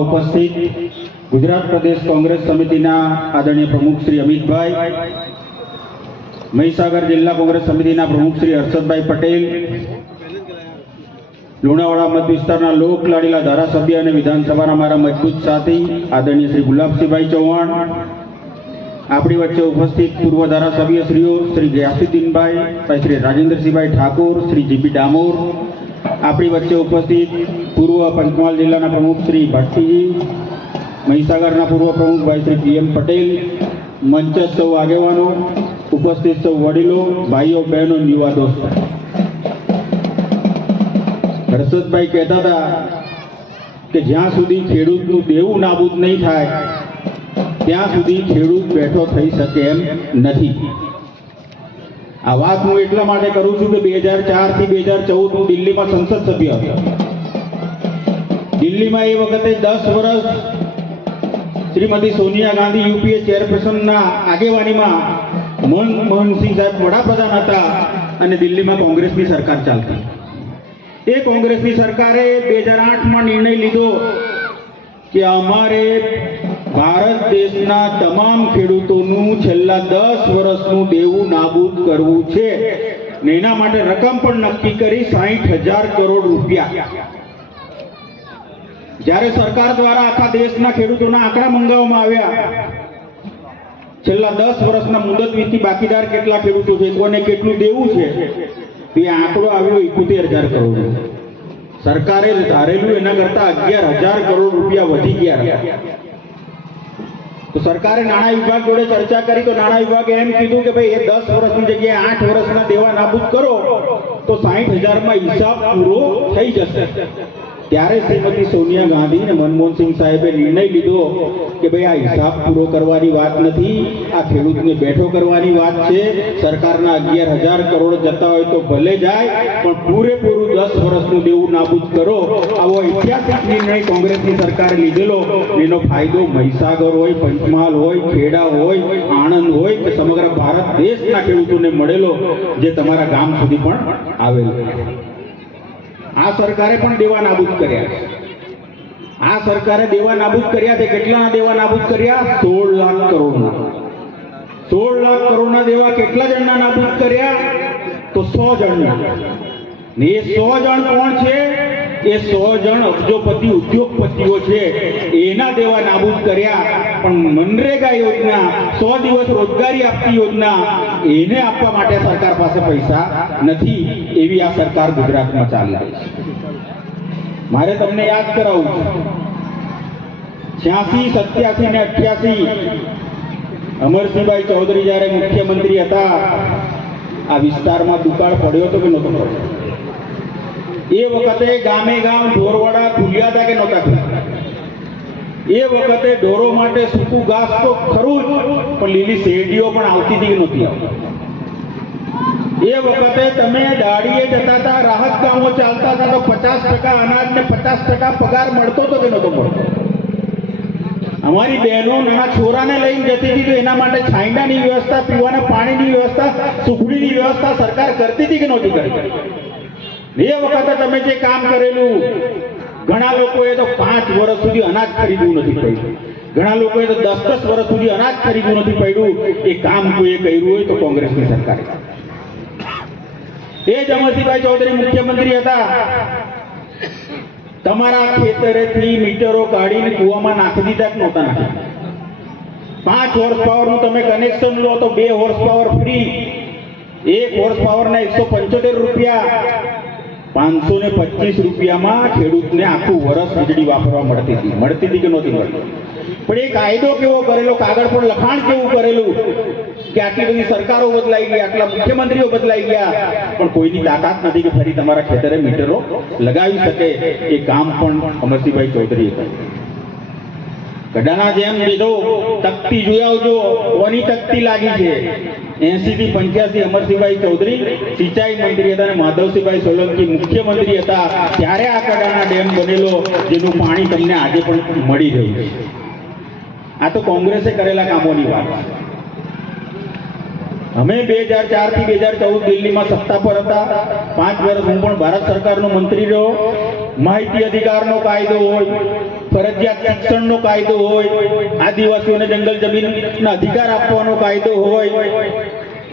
કાર્યક્રમમાં ઉપસ્થિત ગુજરાત પ્રદેશ કોંગ્રેસ સમિતિના આદરણીય પ્રમુખ શ્રી અમિતભાઈ, મહીસાગર જિલ્લા કોંગ્રેસ સમિતિના પ્રમુખ શ્રી હર્ષદભાઈ પટેલ, લુણાવાડા મત વિસ્તારના લોક લાડીલા ધારાસભ્ય અને વિધાનસભાના મારા મજબૂત સાથી, આદરણીય શ્રી ગુલાબસિંહભાઈ ચૌહાણ, આપણી વચ્ચે ઉપસ્થિત પૂર્વ ધારાસભ્ય શ્રીઓ શ્રી ગ્યાસુદ્દીનભાઈ શ્રી રાજેન્દ્રસિંહભાઈ ઠાકોર, શ્રી જીબી ડામોર આપણી વચ્ચે ઉપસ્થિત પૂર્વ પંચમહાલ જિલ્લાના પ્રમુખ શ્રી ભટ્ટીજી, મહીસાગરના પૂર્વ પ્રમુખ ભાઈ શ્રી પી એમ પટેલ, મંચ સૌ આગેવાનો, ઉપસ્થિત સૌ વડીલો, ભાઈઓ, બહેનો, યુવા દોસ્તો. હર્ષદભાઈ કહેતા હતા કે જ્યાં સુધી ખેડૂતનું દેવું નાબૂદ નહીં થાય, ત્યાં સુધી ખેડૂત બેઠો થઈ શકે એમ નથી. આ વાત હું એટલા માટે કરું છું કે બે હજાર ચારથી બે હજાર ચૌદ હું દિલ્હીમાં સંસદ સભ્ય હતો. દિલ્હીમાં એ વખતે દસ વર્ષ શ્રીમતી સોનિયા ગાંધી યુપીએ ચેરપર્સનના આગેવાનીમાં મનમોહનસિંહ સાહેબ વડાપ્રધાન હતા અને દિલ્હીમાં કોંગ્રેસની સરકાર ચાલતી. એ કોંગ્રેસની સરકારે બે હજાર આઠમાં નિર્ણય લીધો કે અમારે ભારત દેશના તમામ ખેડૂતોનું છેલ્લા દસ વર્ષનું દેવું નાબૂદ કરવું છે ને એના માટે રકમ પણ નક્કી કરી સાહીઠ હજાર કરોડ રૂપિયા. જ્યારે સરકાર દ્વારા આખા દેશના ખેડૂતોના આંકડા મંગાવવામાં આવ્યા, છેલ્લા દસ વર્ષના મુદત વીતી બાકીદાર કેટલા ખેડૂતો છે, કોને કેટલું દેવું છે તે આંકડો આવ્યો એકોતેર હજાર કરોડ સરકારે ધારેલું એના કરતા અગિયાર હજાર કરોડ રૂપિયા વધી ગયા. તો સરકારે નાણાં વિભાગ જોડે ચર્ચા કરી, તો નાણાં વિભાગે એમ કીધું કે ભાઈ એ દસ વર્ષની જગ્યાએ આઠ વર્ષના દેવા નાબૂદ કરો, તો સાહીઠ હજારમાં હિસાબ પૂરો થઈ જશે. ત્યારે શ્રીમતી સોનિયા ગાંધી અને મનમોહનસિંહ સાહેબે નિર્ણય લીધો કે ભાઈ આ હિસાબ પૂરો કરવાની વાત નથી, આ ખેડૂતને બેઠો કરવાની વાત છે, સરકારના અગિયાર હજાર કરોડ જતા હોય તો ભલે જાય, પણ પૂરેપૂરું દસ વર્ષનું દેવું નાબૂદ કરો. આવો ઐતિહાસિક નિર્ણય કોંગ્રેસની સરકારે લીધેલો. એનો ફાયદો મહીસાગર હોય, પંચમહાલ હોય, ખેડા હોય, આણંદ હોય કે સમગ્ર ભારત દેશના ખેડૂતોને મળેલો, જે તમારા ગામ સુધી પણ આવેલો. આ સરકારે પણ દેવા નાબૂદ કર્યા. આ સરકારે દેવા નાબૂદ કર્યા તે કેટલાના દેવા નાબૂદ કર્યા? સોળ લાખ કરોડના. સોળ લાખ કરોડના દેવા કેટલા જણના નાબૂદ કર્યા? તો સો જણના. ને એ સો જણ કોણ છે? એ સો જણ અબજોપતિ, ઉદ્યોગપતિઓ છે, એના દેવા નાબૂદ કર્યા. પણ મનરેગા યોજના, સો દિવસ રોજગારી આપતી યોજના, એને આપવા માટે સરકાર પાસે પૈસા નથી. એવી આ સરકાર ગુજરાતમાં ચાલી રહી છે. મારે તમને યાદ કરાવું છ્યાસી, સત્યાસી અને અઠ્યાસી અમરસિંહભાઈ ચૌધરી જ્યારે મુખ્યમંત્રી હતા, આ વિસ્તારમાં દુકાળ પડ્યો હતો કે નહોતો પડ્યો? એ વખતે ગામે ગામ ઢોરવાડા ખુલ્યા હતા કે નહોતા ખુલ્યા એ વખતે ઢોરો માટે સૂકું ઘાસ તો ખરું જ, પણ લીલી શેરડીઓ પણ આવતી હતી નહોતી. એ વખતે તમે દાડીએ જતા હતા, રાહત કામો ચાલતા હતા, તો પચાસ ટકા અનાજ ને પચાસ ટકા પગાર મળતો હતો કે નહોતો મળતો? અમારી બહેનો નાના છોરાને લઈને જતી હતી તો એના માટે છાંયડાની વ્યવસ્થા, પીવાના પાણીની વ્યવસ્થા, સુખડીની વ્યવસ્થા સરકાર કરતી હતી કે નહોતી કરતી એ વખતે તમે જે કામ કરેલું, ઘણા લોકોએ તો પાંચ વર્ષ સુધી અનાજ ખરીદવું નથી પડ્યું. ઘણા લોકોએ તો દસ દસ વર્ષ સુધી અનાજ ખરીદવું નથી પડ્યું. એ કામ કોઈએ કર્યું હોય તો કોંગ્રેસની સરકારે. એ જ અમરસિંહભાઈ ચૌધરી મુખ્યમંત્રી હતા. તમારા ખેતરેથી મીટરો કાઢીને કૂવામાં નાખી દીધા નહોતા નાખી? પાંચ હોર્સ પાવરનું તમે કનેક્શન લો તો બે હોર્સ પાવર ફ્રી એક હોર્સ પાવરના એકસો પંચોતેર રૂપિયા. પાંચસો ને પચીસ રૂપિયામાં ખેડૂતને આખું વરસ વીજળી વાપરવા મળતી હતી. મળતી હતી કે નહોતી મળતી? પણ એ કાયદો કેવો કરેલો, કાગળ પર લખાણ કેવું કરેલું? કે આટલી બધી સરકારો બદલાઈ ગઈ આટલા મુખ્યમંત્રીઓ બદલાઈ ગયા. પણ કોઈની તાકાત નથી કે ફરી તમારા ખેતરે મીટરો લગાવી શકે. એ કામ પણ અમરસિંહભાઈ ચૌધરીએ કર્યું. ગઢાના જેમ લીધો, તકતી જોઈ આવજો કોની તકતી લાગી છે. એસી થી પંચ્યાસી અમરસિંહભાઈ ચૌધરી, સિંચાઈ મંત્રી હતા અને માધવસિંહભાઈ સોલંકી મુખ્યમંત્રી હતા. ત્યારે આ કડાના ડેમ બનેલો, જેનું પાણી તમને આજે પણ મળી રહ્યું છે. આ તો કોંગ્રેસે કરેલા કામોની વાત છે. અમે બે હજાર ચારથી બે હજાર ચૌદ દિલ્હીમાં સત્તા પર હતા. પાંચ વર્ષ હું પણ ભારત સરકારનો મંત્રી રહ્યો. માહિતી અધિકારનો કાયદો હોય, ફરજિયાત શિક્ષણનો કાયદો હોય, આદિવાસીઓને જંગલ જમીનના અધિકાર આપવાનો કાયદો હોય,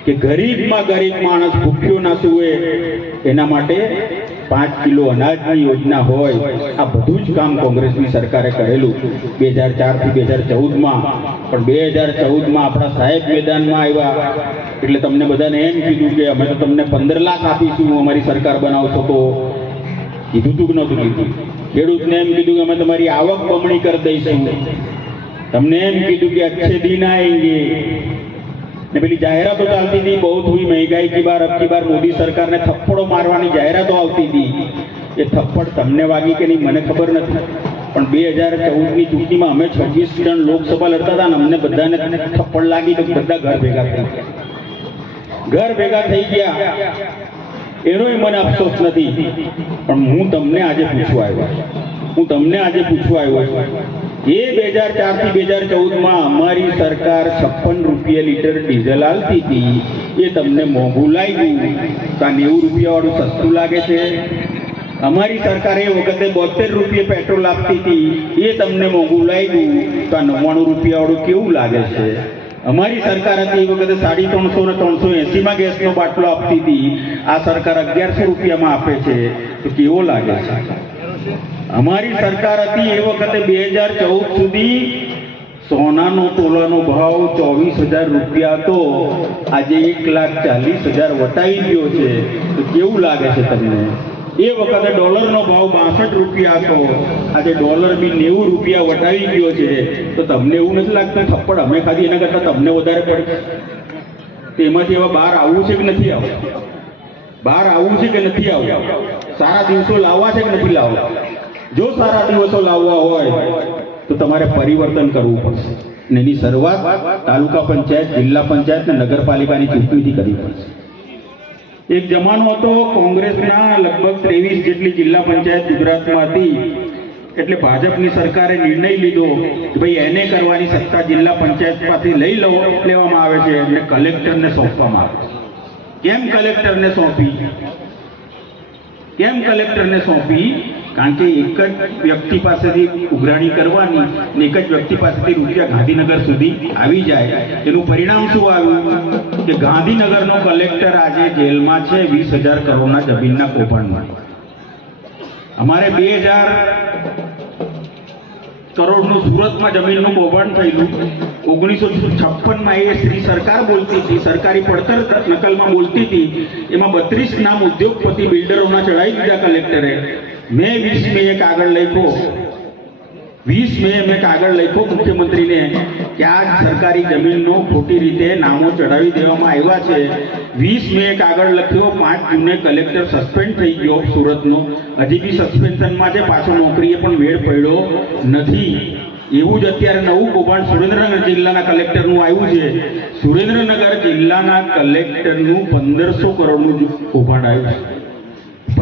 કે ગરીબમાં ગરીબ માણસ ભૂખ્યો ના સુવે, એના માટે પાંચ કિલો અનાજની યોજના હોય, આ બધું જ કામ કોંગ્રેસની સરકારે કરેલું. બે હજાર ચારથી બે હજાર ચૌદમાં. પણ બે હજાર ચૌદમાં આપણા સાહેબ મેદાનમાં આવ્યા. એટલે તમને બધાને એમ કીધું કે અમે તો તમને પંદર લાખ આપીશું, અમારી સરકાર બનાવશો તો. કીધું તું કે નહોતું કીધું? ખેડૂતને એમ કીધું કે અમે તમારી આવક બમણી કરી દઈશું. તમને એમ કીધું કે અચ્છે દિન આएंगे ને પેલી જાહેરાતો ચાલતી હતી, બહુ હુઈ મહેંગાઈ કી બાર અબકી બાર મોદી સરકારને થપ્પડો મારવાની જાહેરાતો આવતી હતી. એ થપ્પડ તમને વાગી કે નહીં, મને ખબર નથી. પણ બે હજાર ચૌદની ચૂંટણીમાં અમે છવ્વીસ જણ લોકસભા લડતા હતા ને અમને બધાને થપ્પડ લાગી તો બધા ઘર ભેગા થઈ ગયા. ઘર ભેગા થઈ ગયા. એનોય મને અફસોસ નથી. પણ હું તમને આજે પૂછવા આવ્યો. હું તમને આજે પૂછવા આવ્યો છું. એ બે હજાર ચારથી બે હજાર ચૌદમાં અમારી સરકાર છપ્પન રૂપિયા લીટર ડીઝલ આલતી હતી. એ તમને મોંઘું લાગ્યું. આ નેવું રૂપિયા વાળું સસ્તું લાગે છે? અમારી સરકાર એ વખતે બોતેર રૂપિયા પેટ્રોલ આપતી હતી. એ તમને મોંઘું લાગ્યું. તો આ નવ્વાણું રૂપિયા વાળું કેવું લાગે છે? અમારી સરકાર હતી એ વખતે સાડી ત્રણસો ને ત્રણસો એસીમાં ગેસનો બાટલો આપતી હતી. આ સરકાર અગિયારસો રૂપિયામાં આપે છે. તો કેવો લાગે છે? અમારી સરકાર હતી એ વખતે બે હજાર ચૌદ સુધી સોનાનો તોલાનો ભાવ ચોવીસ હજાર રૂપિયા હતો. આજે એક લાખ ચાલીસ હજાર વટાઈ ગયો છે. તો કેવું લાગે છે તમને? એ વખતે ડોલરનો ભાવ બાસઠ રૂપિયા હતો. આજે ડોલર બી નેવું રૂપિયા વટાવી ગયો છે. તો તમને એવું નથી લાગતું? થપ્પડ અમે ખાધી, એના કરતાં તમને વધારે પડે? તો એમાંથી હવે બહાર આવવું છે કે નથી આવવું? બહાર આવવું છે કે નથી આવવું? સારા દિવસો લાવવા છે કે નથી લાવવા? જો સારા દિવસો લાવવા હોય, તો તમારે પરિવર્તન કરવું પડશે. અને એની શરૂઆત તાલુકા પંચાયત, જિલ્લા પંચાયત ને નગરપાલિકાની ચૂંટણીથી કરવી પડશે. એક જમાનો હતો કોંગ્રેસના લગભગ ત્રેવીસ જેટલી જિલ્લા પંચાયત ગુજરાતમાં હતી એટલે ભાજપની સરકારે નિર્ણય લીધો કે ભાઈ એને કરવાની સત્તા જિલ્લા પંચાયતમાંથી લઈ લો, લેવામાં આવે છે એટલે કલેક્ટરને સોંપવામાં આવે કેમ કલેક્ટરને સોંપી? કેમ કલેક્ટરને સોંપી? કારણ કે એક જ વ્યક્તિ પાસેથી ઉઘરાણી કરવાની એક જ વ્યક્તિ પાસેથી રૂપિયા ગાંધીનગર સુધી આવી જાય, એનું પરિણામ શું આવ્યું? કે ગાંધીનગરનો કલેક્ટર આજે જેલમાં છે, વીસ હજાર કરોડના જમીનના કૌભાંડમાં. અમારે બે હજાર કરોડનું સુરતમાં જમીનનું કૌભાંડ થયેલું. ઓગણીસો છપ્પનમાં એ શ્રી સરકાર બોલતી હતી, સરકારી પડતર નકલમાં બોલતી હતી. એમાં બત્રીસ નામ ઉદ્યોગપતિ બિલ્ડરોના ચડાવી દીધા કલેક્ટરે. મેં વીસ મે એક આગળ લખ્યો. વીસ મે મેં કાગળ લખ્યો મુખ્યમંત્રીને કે આ સરકારી જમીનનો ખોટી રીતે નામો ચડાવી દેવામાં આવ્યા છે. વીસ મે આગળ લખ્યો, પાંચ જૂને કલેક્ટર સસ્પેન્ડ થઈ ગયો સુરતનો. હજી બી સસ્પેન્શનમાં છે, પાછો નોકરીએ પણ વેળ પડ્યો નથી. એવું જ અત્યારે નવું કૌભાંડ સુરેન્દ્રનગર જિલ્લાના કલેક્ટરનું આવ્યું છે. સુરેન્દ્રનગર જિલ્લાના કલેક્ટરનું પંદરસો કરોડનું કૌભાંડ આવ્યું છે.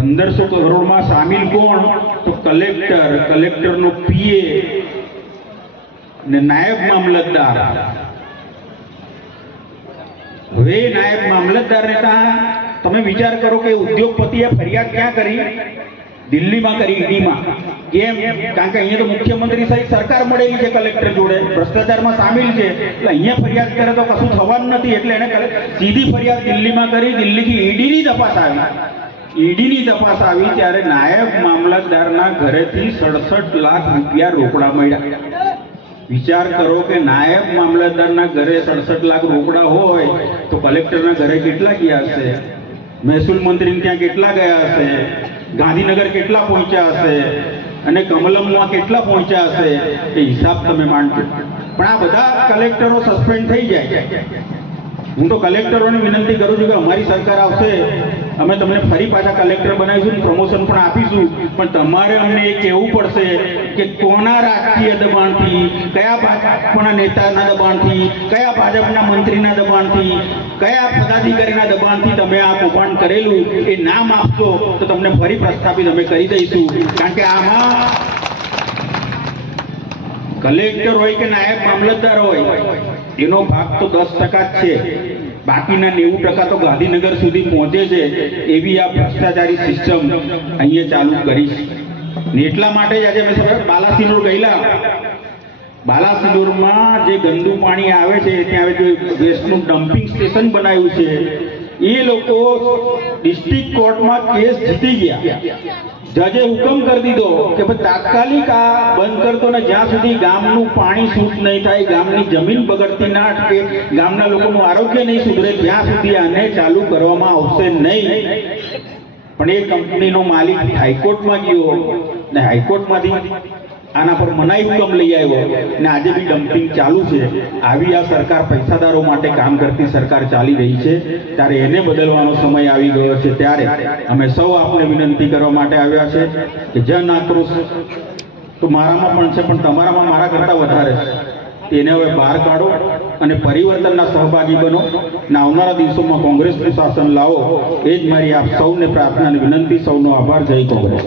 પંદરસો કરોડમાં સામેલ કોણ? તો કલેક્ટર. કલેક્ટરનો પીએ ને નાયબ મામલતદાર. હવે નાયબ મામલતદારને ત્યાં તમે વિચાર કરો કે ઉદ્યોગપતિએ ફરિયાદ ક્યાં કરી? દિલ્હીમાં કરી, ઈડીમાં. કેમ? કારણ કે અહીંયા તો મુખ્યમંત્રી સહિત સરકાર મળેલી છે કલેક્ટર જોડે. ભ્રષ્ટાચારમાં સામેલ છે. એટલે અહીંયા ફરિયાદ કરે તો કશું થવાનું નથી. એટલે એને સીધી ફરિયાદ દિલ્હીમાં કરી. દિલ્હીથી ઈડીની તપાસ આવી. ઈડીની તપાસ આવી ત્યારે નાયબ મામલતદારના ઘરેથી સડસઠ લાખ રૂપિયા રોકડા મળ્યા. વિચાર કરો કે નાયબ મામલતદારના ઘરે સડસઠ લાખ રોકડા હોય તો કલેક્ટરના ઘરે કેટલા ગયા હશે? મહેસૂલ મંત્રી ત્યાં કેટલા ગયા હશે? ગાંધીનગર કેટલા પહોંચ્યા હશે? અને કમલમમાં કેટલા પહોંચ્યા હશે? એ હિસાબ તમે માંડજો પણ આ બધા કલેક્ટરો સસ્પેન્ડ થઈ જાય. હું તો કલેક્ટરોને વિનંતી કરું છું કે અમારી સરકાર આવશે. અમે તમને ફરી પાછા કલેક્ટર બનાવીશું પ્રમોશન પણ આપીશું. પણ તમારે અમને એ કહેવું પડશે કે કોના રાજકીય દબાણથી, કયા ભાજપના નેતાના દબાણથી, કયા ભાજપના મંત્રીના દબાણથી, કયા પદાધિકારીના દબાણથી તમે આ કૌભાંડ કરેલું, એ નામ આપશો તો તમને ફરી પ્રસ્થાપિત અમે કરી દઈશું. કારણ કે આમાં કલેક્ટર હોય કે નાયબ મામલતદાર હોય, એનો ભાગ તો દસ ટકા જ છે. બાકીના નેવું ટકા તો ગાંધીનગર સુધી પહોંચે છે એવી આ ભ્રષ્ટાચારી સિસ્ટમ અહીંયા ચાલુ કરીશ. ને એટલા માટે જ આજે અમે બાલાસિનોર ગયેલા. બાલાસિનોરમાં જે ગંદુ પાણી આવે છે, ત્યાં હવે જે વેસ્ટનું ડમ્પિંગ સ્ટેશન બનાવ્યું છે, એ લોકો ડિસ્ટ્રિક્ટ કોર્ટમાં કેસ જીતી ગયા. જજે હુકમ કરી દીધો કે ભાઈ તાત્કાલિક આ બંધ કરતો ને જ્યાં સુધી ગામનું પાણી શુદ્ધ નહીં થાય, ગામની જમીન બગડતી ના અટકે, ગામના લોકોનું આરોગ્ય નહીં સુધરે, ત્યાં સુધી આને ચાલુ કરવામાં આવશે નહીં. પણ એ કંપનીનો માલિક હાઈકોર્ટમાં ગયો ને હાઈકોર્ટમાંથી આના પર મનાઈ હુકમ લઈ આવ્યો. ને આજે બી ડમ્પિંગ ચાલુ છે. આવી આ સરકાર પૈસાદારો માટે કામ કરતી સરકાર ચાલી રહી છે. ત્યારે એને બદલવાનો સમય આવી ગયો છે. ત્યારે અમે સૌ આપને વિનંતી કરવા માટે આવ્યા છે કે જન આક્રોશ તો મારામાં પણ છે, પણ તમારામાં મારા કરતાં વધારે છે. એને હવે બહાર કાઢો અને પરિવર્તનના સહભાગી બનો. અને આવનારા દિવસોમાં કોંગ્રેસનું શાસન લાવો. એ જ મારી આપ સૌને પ્રાર્થના અને વિનંતી. સૌનો આભાર. જય કોંગ્રેસ.